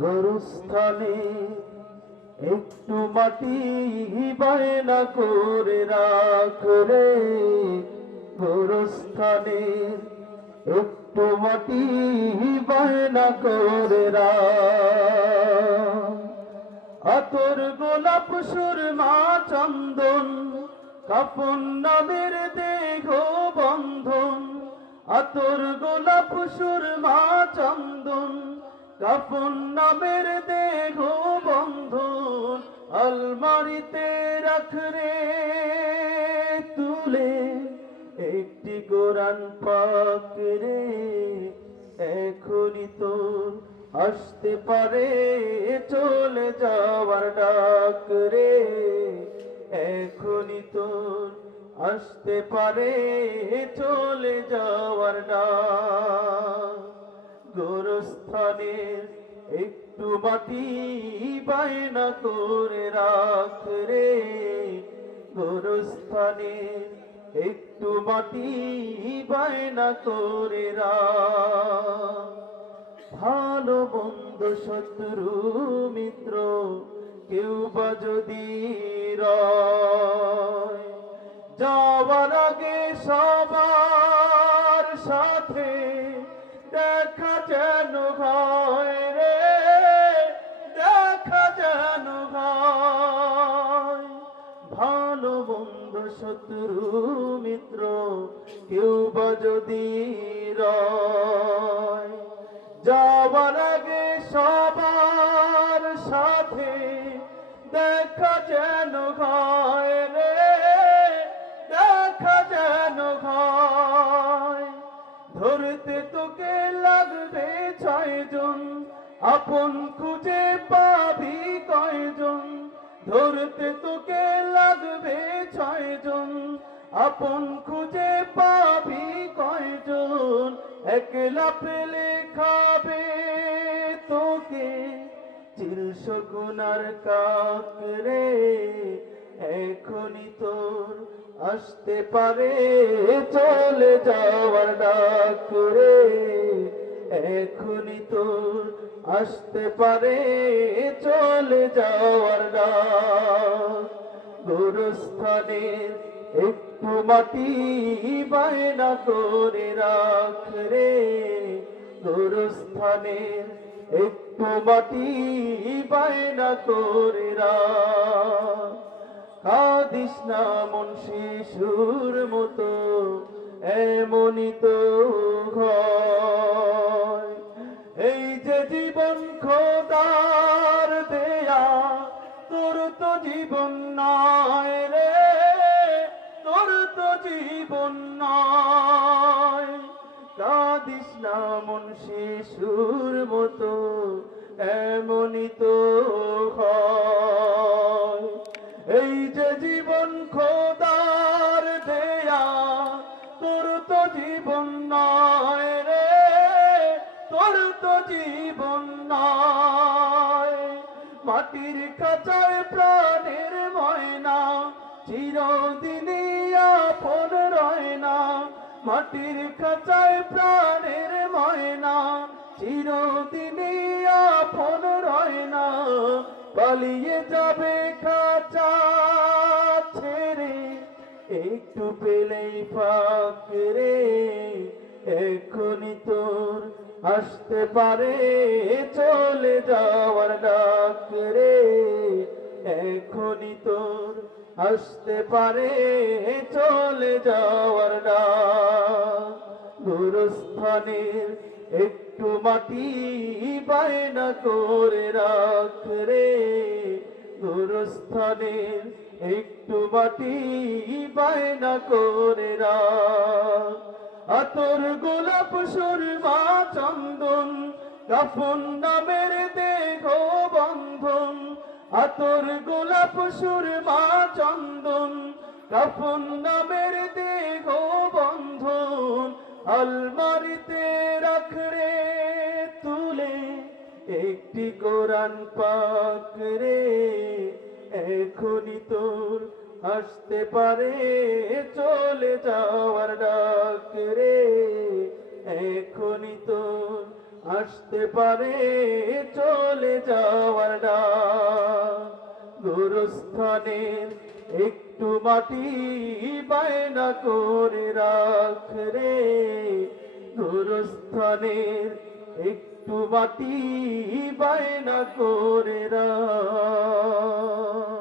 গরুস্থানে একটু মাটি বায়না করে রাখলে গরুস্থানে একটু মাটি বায়না করে আতর গোলাপ সুরমা চন্দন, কাপন নামের দেহ বন্ধন। আতর গোলাপ সুরমা চন্দন কাপন নামের দেহ বন্ধন আলমারিতে রাখরে তুলে একটি গোরান পাকরে এখনই তোর আসতে পারে, চলে যাওয়ার ডাক রে। এখনই তোর আসতে পারে, চলে যাওয়ার ডাক। গোরস্থানের একটু মাটি বায়না করে রাখ রে। গোরস্থানের একটু মাটি বায়না করে ভালো বন্ধ শত্রু, মিত্র কেউ বা যদি রয়। যাওয়ার আগে সবার শত্রু মিত্র, কেউ বা যদি যাওয়ার আগে সবার সাথে দেখা যেন হয় রে, দেখা যেন হয়। ধরতে তোকে লাগবে ছয়জন, আপন খুঁজে পাবি কয়জন? ধরতে তোকে লাগবে ছয়জন, আপন খুঁজে পাবি কয়জন? একলা পেলে খাবে তোকে চিরস গুনার কাকরে এখনই তোর আসতে পারে, চলে যাওয়ার ডাক রে। এখনই তোর আসতে পারে, চলে যাওয়ার ডাক। গোরস্থানের একটু মাটি বায়না করে রাখ রে। গোরস্থানের একটু মাটি বায়না করে রাখ। কাদিস না মন শিশুর মতো, এমনই তো ঘর। জীবন নয় রে, তোর তো জীবন নয়। কাদিস না মন শিশুর মতো, এমনই তো এই যে জীবন খোদার মাটির খাঁচায় প্রাণের ময়না, চিরদিনই আপন রয় না মাটির খাঁচায় প্রাণের ময়না, চিরদিনই আপন রয় না পালিয়ে যাবে খাঁচা ছেড়ে, একটু পেলেই ফাঁক রে। এখনই তোর আসতে পারে, চলে যাওয়ার তোর আসতে পারে, চলে যাওয়ার ডাক। একটু মাটি বায়না করে রাখ রে। গুরুস্থানের একটু মাটি বায়না করে রাখ। আতর গোলাপ, সুরমা, চন্দন, কাফন নামের দেহ বন্ধন আতর গোলাপ সুরমা চন্দন, কাফন নামের দেহ বন্ধন, আলমারিতে রাখরে তুলে, একটি কোরআন পাক রে, এখনই তোর আসতে পারে, চলে যাওয়ার ডাক রে, এখনই তোর আসতে পারে চলে যাওয়ার না গুরুস্থানের একটু মাটি বায়না করে রাখ রে। গুরুস্থানের একটু মাটি বায়না করে রাখ।